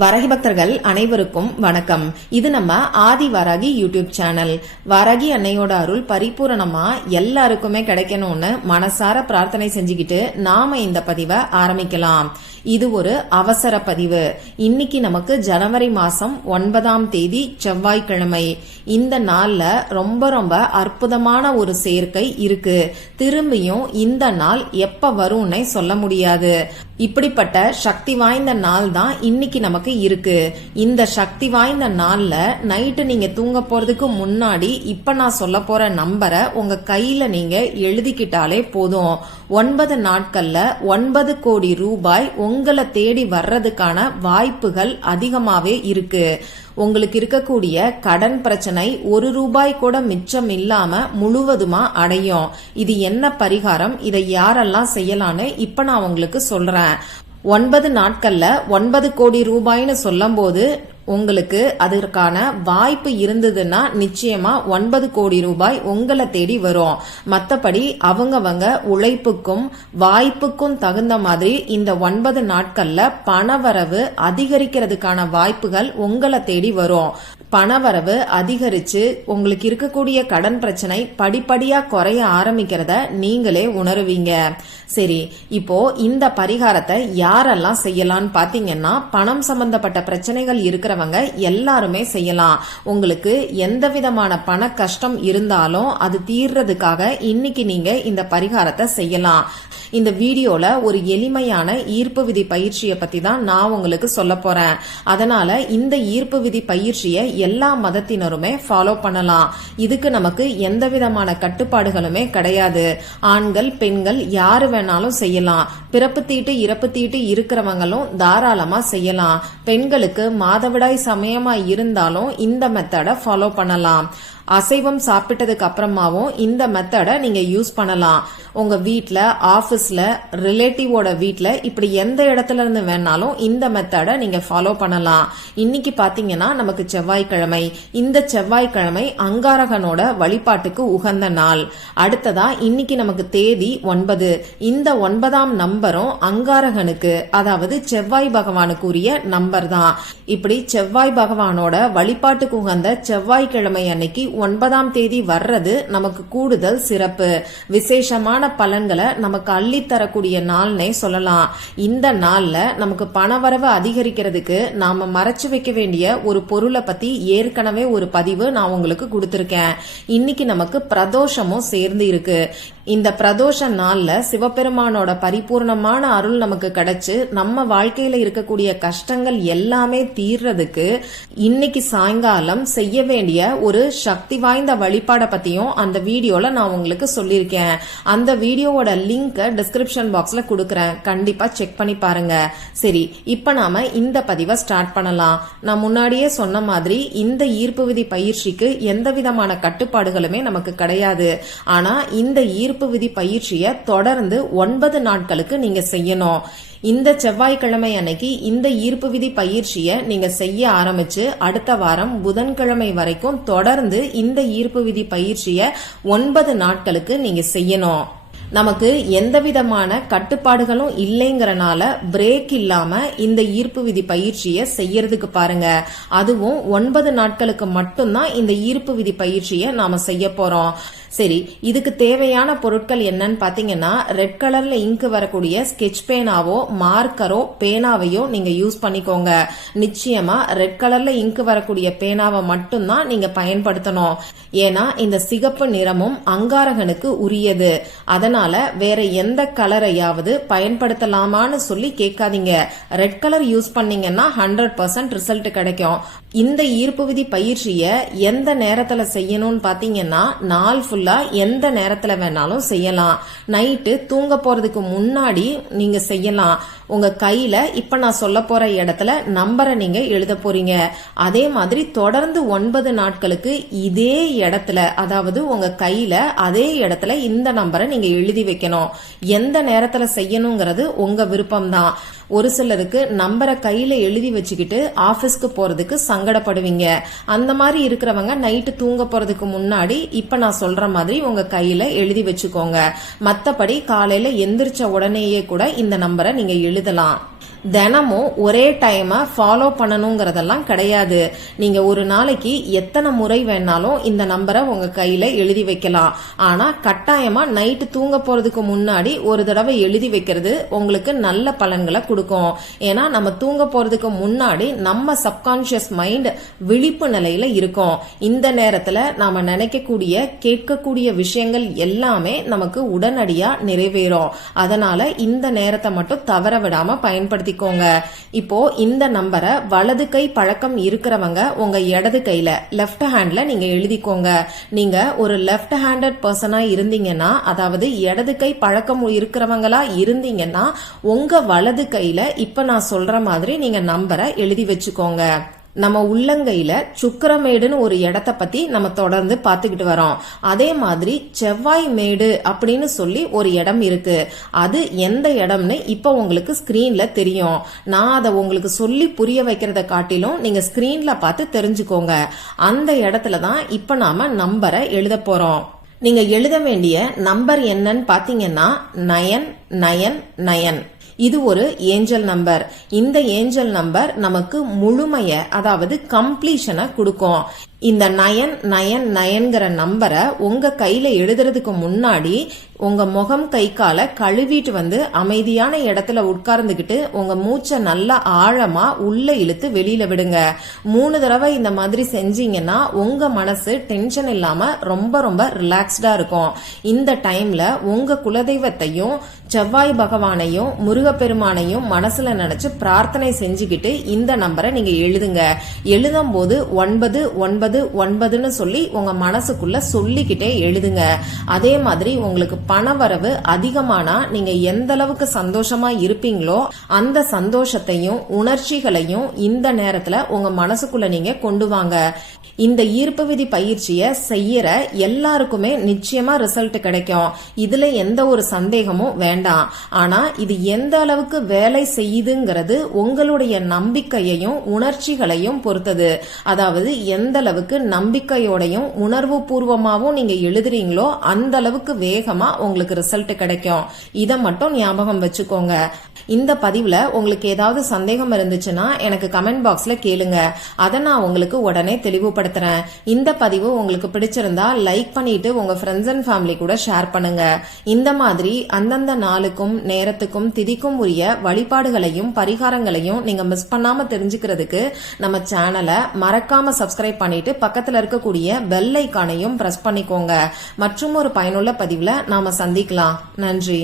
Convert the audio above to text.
வாராகி பக்தர்கள் அனைவருக்கும் வணக்கம். இது நம்ம ஆதி வாராகி யூடியூப் சேனல். வாராகி அன்னையோட அருள் பரிபூரணமா எல்லாருக்குமே கிடைக்கணும்னு மனசார பிரார்த்தனை செஞ்சுக்கிட்டு நாம இந்த பதிவை ஆரம்பிக்கலாம். இது ஒரு அவசர பதிவு. இன்னைக்கு நமக்கு ஜனவரி மாசம் 9ஆம் தேதி செவ்வாய்க்கிழமை. இந்த நாள்ல ரொம்ப ரொம்ப அற்புதமான ஒரு சேர்க்கை இருக்கு. திரும்பியும் இந்த நாள் எப்ப வரும்னே சொல்ல முடியாது. இப்படிப்பட்ட சக்தி வாய்ந்த நாள் தான் இன்னைக்கு நமக்கு இருக்கு. இந்த சக்தி வாய்ந்த நாள்ல நைட்டு நீங்க தூங்க போறதுக்கு முன்னாடி இப்ப நான் சொல்ல போற நம்பரை உங்க கையில நீங்க எழுதிக்கிட்டாலே போதும். 9 நாட்கள்ல 9 கோடி ரூபாய் உங்களை தேடி வர்றதுக்கான வாய்ப்புகள் அதிகமாவே இருக்கு. உங்களுக்கு இருக்கக்கூடிய கடன் பிரச்சனை 1 ரூபாய் கூட மிச்சம் இல்லாம முழுவதுமா அடையும். இது என்ன பரிகாரம், இதை யாரெல்லாம் செய்யலான்னு இப்ப நான் உங்களுக்கு சொல்றேன். 9 நாட்கள்ல 9 கோடி ரூபாய்னு சொல்லும் போது உங்களுக்கு அதற்கான வாய்ப்பு இருந்ததுன்னா நிச்சயமா 9 கோடி ரூபாய் உங்களை தேடி வரும். மத்தபடி அவங்கவங்க உழைப்புக்கும் வாய்ப்புக்கும் தகுந்த மாதிரி இந்த 9 நாட்கள்ல பணவரவு அதிகரிக்கிறதுக்கான வாய்ப்புகள் உங்களை தேடி வரும். பணவரவு அதிகரிச்சு உங்களுக்கு இருக்கக்கூடிய கடன் பிரச்சனை படிப்படியா குறைய ஆரம்பிக்கிறத நீங்களே உணருவீங்க. சரி, இப்போ இந்த பரிகாரத்தை யாரெல்லாம் செய்யலாம்னு பாத்தீங்கன்னா, பணம் சம்பந்தப்பட்ட பிரச்சனைகள் இருக்கிறவங்க எல்லாருமே செய்யலாம். உங்களுக்கு எந்த விதமான பண கஷ்டம் இருந்தாலும் அது தீர்றதுக்காக இன்னைக்கு நீங்க இந்த பரிகாரத்தை செய்யலாம். இந்த வீடியோல ஒரு எளிமையான ஈர்ப்பு விதி பயிற்சியை பத்தி தான் நான் உங்களுக்கு சொல்ல போறேன். அதனால இந்த ஈர்ப்பு விதி பயிற்சியை எல்லா மதத்தினருமே ஃபாலோ பண்ணலாம். இதுக்கு நமக்கு எந்த விதமான கட்டுப்பாடுகளுமே கிடையாது. ஆண்கள் பெண்கள் யாரு வேணாலும் செய்யலாம். பிறப்பு தீட்டு இறப்பு தீட்டு இருக்கிறவங்களும் தாராளமா செய்யலாம். பெண்களுக்கு மாதவிடாய் சமயமா இருந்தாலும் இந்த மெத்தடை ஃபாலோ பண்ணலாம். அசைவம் சாப்பிட்டதுக்கு அப்புறமாவும் இந்த மெத்தடை நீங்க யூஸ் பண்ணலாம். உங்க வீட்ல, ஆபீஸ்ல, ரிலேட்டிவோட வீட்ல, இப்படி எந்த இடத்துல இருந்து வேணாலும் இந்த மெத்தடை நீங்க ஃபாலோ பண்ணலாம். இன்னைக்கு பாத்தீங்கன்னா நமக்கு செவ்வாய்க்கிழமை. இந்த செவ்வாய்க்கிழமை அங்காரகனோட வழிபாட்டுக்கு உகந்த நாள். அடுத்ததா இன்னைக்கு நமக்கு தேதி 9. இந்த 9ஆம் நம்பரும் அங்காரகனுக்கு, அதாவது செவ்வாய் பகவானுக்கு உரிய நம்பர் தான். இப்படி செவ்வாய் பகவானோட வழிபாட்டுக்கு உகந்த செவ்வாய்க்கிழமை அன்னைக்கு 9ஆம் தேதி வர்றது நமக்கு கூடுதல் சிறப்பு. விசேஷமான பலன்களை நமக்கு அள்ளித்தரக்கூடிய நாள்னே சொல்லலாம். இந்த நாள்ல நமக்கு பணவரவு அதிகரிக்கிறதுக்கு நாம மறைச்சு வைக்க வேண்டிய ஒரு பொருளை பத்தி ஏற்கனவே ஒரு பதிவு நான் உங்களுக்கு கொடுத்திருக்கேன். இன்னைக்கு நமக்கு பிரதோஷமும் சேர்ந்து இருக்கு. இந்த பிரதோஷ நாள்ல சிவபெருமானோட பரிபூர்ணமான அருள் நமக்கு கிடைச்சு நம்ம வாழ்க்கையில இருக்கக்கூடிய கஷ்டங்கள் எல்லாமே தீர்றதுக்கு இன்னைக்கு சாயங்காலம் செய்ய வேண்டிய ஒரு சக்தி வாய்ந்த வழிபாட பத்தியும் அந்த வீடியோல நான் உங்களுக்கு சொல்லியிருக்கேன். அந்த வீடியோவோட லிங்க் டிஸ்கிரிப்ஷன் பாக்ஸ்ல கொடுக்கறேன். கண்டிப்பா செக் பண்ணி பாருங்க. சரி, இப்ப நாம இந்த பதிவை ஸ்டார்ட் பண்ணலாம். நான் முன்னாடியே சொன்ன மாதிரி இந்த ஈர்ப்பு விதி பயிற்சிக்கு எந்த விதமான கட்டுப்பாடுகளுமே நமக்கு கிடையாது. ஆனா இந்த ஈர்ப்பு விதி பயிற்சியை தொடர்ந்து 9 நாட்களுக்கு நீங்க செய்யணும். இந்த செவ்வாய்க்கிழமை அன்னைக்கு இந்த ஈர்ப்பு விதி பயிற்சியை நீங்க செய்ய ஆரம்பிச்சு அடுத்த வாரம் புதன்கிழமை வரைக்கும் தொடர்ந்து இந்த ஈர்ப்பு விதி பயிற்சியை 9 நாட்களுக்கு நீங்க செய்யணும். நமக்கு எந்த விதமான கட்டுப்பாடுகளும் இல்லைங்கறனால பிரேக் இல்லாம இந்த ஈர்ப்பு விதி பயிற்சியை செய்யறதுக்கு பாருங்க. அதுவும் 9 நாட்களுக்கு மட்டும்தான் இந்த ஈர்ப்பு விதி பயிற்சியை நாம செய்ய போறோம். சரி, இதுக்கு தேவையான பொருட்கள் என்னன்னு பாத்தீங்கன்னா, ரெட் கலர்ல இங்க் வரக்கூடிய ஸ்கெட்ச் பேனாவோ மார்க்கரோ பேனாவையோ நீங்க யூஸ் பண்ணிக்கோங்க. நிச்சயமா ரெட் கலர்ல இங்க் வரக்கூடிய பேனாவை மட்டும்தான் நீங்க பயன்படுத்தணும். ஏன்னா இந்த சிகப்பு நிறமும் அங்காரகனுக்கு உரியது. அதனால வேற எந்த கலரையாவது பயன்படுத்தலாமான்னு சொல்லி கேட்காதீங்க. ரெட் கலர் யூஸ் பண்ணீங்கன்னா 100% ரிசல்ட் கிடைக்கும். இந்த ஈர்ப்பு விதி பயிற்சியை எந்த நேரத்துல செய்யணும்னு பாத்தீங்கன்னா, நாள் ஃபுல்லா எந்த நேரத்துல வேணாலும் செய்யலாம். நைட்டு தூங்க போறதுக்கு முன்னாடி நீங்க செய்யலாம். உங்க கையில இப்ப நான் சொல்ல போற இடத்துல நம்பரை நீங்க எழுத போறீங்க. அதே மாதிரி தொடர்ந்து 9 நாட்களுக்கு இதே இடத்துல, அதாவது உங்க கையில அதே இடத்துல இந்த நம்பரை நீங்க எழுதி வைக்கணும். எந்த நேரத்துல செய்யணுங்கிறது உங்க விருப்பம் தான். ஒரு சிலருக்கு நம்பரை கையில எழுதி வச்சுக்கிட்டு ஆபீஸ்க்கு போறதுக்கு சங்கடப்படுவீங்க. அந்த மாதிரி இருக்கிறவங்க நைட்டு தூங்க போறதுக்கு முன்னாடி இப்ப நான் சொல்ற மாதிரி உங்க கையில எழுதி வச்சுக்கோங்க. மத்தபடி காலையில எந்திரிச்ச உடனேயே கூட இந்த நம்பரை நீங்க எழுதலாம். தினமும் ஒரே டைம் ஃபாலோ பண்ணணுங்கிறதெல்லாம் கிடையாது. நீங்க ஒரு நாளைக்கு எத்தனை முறை வேணாலும் இந்த நம்பரை உங்க கையில எழுதி வைக்கலாம். ஆனா கட்டாயமா நைட்டு தூங்க போறதுக்கு முன்னாடி ஒரு தடவை எழுதி வைக்கிறது உங்களுக்கு நல்ல பலன்களை கொடுக்கும். ஏன்னா நம்ம தூங்க போறதுக்கு முன்னாடி நம்ம சப்கான்சியஸ் மைண்ட் விழிப்பு நிலையில இருக்கும். இந்த நேரத்துல நாம நினைக்கக்கூடிய கேட்கக்கூடிய விஷயங்கள் எல்லாமே நமக்கு உடனடியா நிறைவேறும். அதனால இந்த நேரத்தை மட்டும் தவற விடாம பயன்படுத்திக்கோங்க. இப்போ இந்த நம்பரை வலது கை பழக்கம் இருக்கிறவங்க உங்க இடது கையில லெஃப்ட் ஹேண்ட்ல நீங்க எழுதிக்கோங்க. நீங்க ஒரு லெஃப்ட் ஹேண்டட் பர்சனா இருந்தீங்கன்னா, அதாவது இடது கை பழக்கம் இருக்கிறவங்களா இருந்தீங்கன்னா உங்க வலது கையில இப்ப நான் சொல்ற மாதிரி நீங்க நம்பரை எழுதி வச்சுக்கோங்க. நம்ம உள்ளங்கையில சுக்கிரமேடுன்னு ஒரு இடத்த பத்தி நம்ம தொடர்ந்து பாத்துக்கிட்டு வரோம். அதே மாதிரி செவ்வாய் மேடு அப்படின்னு சொல்லி ஒரு இடம் இருக்கு. அது எந்த இடம்னு இப்ப உங்களுக்கு ஸ்கிரீன்ல தெரியும். நான் அதை உங்களுக்கு சொல்லி புரிய வைக்கிறத காட்டிலும் நீங்க ஸ்கிரீன்ல பார்த்து தெரிஞ்சுக்கோங்க. அந்த இடத்துலதான் இப்ப நாம நம்பரை எழுத போறோம். நீங்க எழுத வேண்டிய நம்பர் என்னன்னு பாத்தீங்கன்னா 999. இது ஒரு ஏஞ்சல் நம்பர். இந்த ஏஞ்சல் நம்பர் நமக்கு முழுமைய, அதாவது கம்ப்ளீஷனை கொடுக்கும். இந்த 999ங்கிற நம்பரை உங்க கையில எழுதுறதுக்கு முன்னாடி உங்க முகம் கை காலை கழுவிட்டு வந்து அமைதியான இடத்துல உட்கார்ந்துகிட்டு உங்க மூச்சை நல்லா ஆழமா உள்ள இழுத்து வெளியில விடுங்க. 3 தடவை இந்த மாதிரி செஞ்சீங்கன்னா உங்க மனசு டென்ஷன் இல்லாம ரொம்ப ரொம்ப ரிலாக்ஸ்டா இருக்கும். இந்த டைம்ல உங்க குலதெய்வத்தையும் செவ்வாய் பகவானையும் முருகப்பெருமானையும் மனசுல நினைச்சு பிரார்த்தனை செஞ்சுக்கிட்டு இந்த நம்பரை நீங்க எழுதுங்க. எழுதும் போது 999ன்னு சொல்லி உங்க மனசுக்குள்ள சொல்லிக்கிட்டே எழுதுங்க. அதே மாதிரி உங்களுக்கு பணவரவு அதிகமானா நீங்க எந்த அளவுக்கு சந்தோஷமா இருப்பீங்களோ அந்த சந்தோஷத்தையும் உணர்ச்சிகளையும் இந்த நேரத்துல உங்க மனசுக்குள்ள நீங்க கொண்டு வாங்க. இந்த ஈர்ப்பு விதி பயிற்சியை செய்யற எல்லாருக்குமே நிச்சயமா ரிசல்ட் கிடைக்கும். இதுல எந்த ஒரு சந்தேகமும் வேண்டாம். ஆனா இது எந்த அளவுக்கு வேலை செய்யுதுங்கிறது உங்களுடைய நம்பிக்கையையும் உணர்ச்சிகளையும் பொறுத்தது. அதாவது எந்த அளவுக்கு நம்பிக்கையோடையும் உணர்வு பூர்வமாவும் நீங்க எழுதுறீங்களோ அந்த அளவுக்கு வேகமா உங்களுக்கு ரிசல்ட் கிடைக்கும். இத மட்டும் ஞாபகம் வச்சுக்கோங்க. இந்த பதிவுல உங்களுக்கு ஏதாவது சந்தேகம் இருந்துச்சுன்னா எனக்கு கமெண்ட் பாக்ஸ்ல கேளுங்க. அதை நான் உங்களுக்கு உடனே தெளிவுபடுத்துறேன். இந்த பதிவு உங்களுக்கு பிடிச்சிருந்தா லைக் பண்ணிட்டு உங்க ஃப்ரெண்ட்ஸ் அண்ட் ஃபேமிலி கூட ஷேர் பண்ணுங்க. இந்த மாதிரி அந்தந்த நாளுக்கும் நேரத்துக்கும் திதிக்கும் உரிய வழிபாடுகளையும் பரிகாரங்களையும் நீங்க மிஸ் பண்ணாம தெரிஞ்சுக்கிறதுக்கு நம்ம சேனலை மறக்காம சப்ஸ்கிரைப் பண்ணிட்டு பக்கத்துல இருக்கக்கூடிய பெல் ஐகானையும் பிரஸ் பண்ணிக்கோங்க. மற்றும் ஒரு பயனுள்ள பதிவுல நாம சந்திக்கலாம். நன்றி.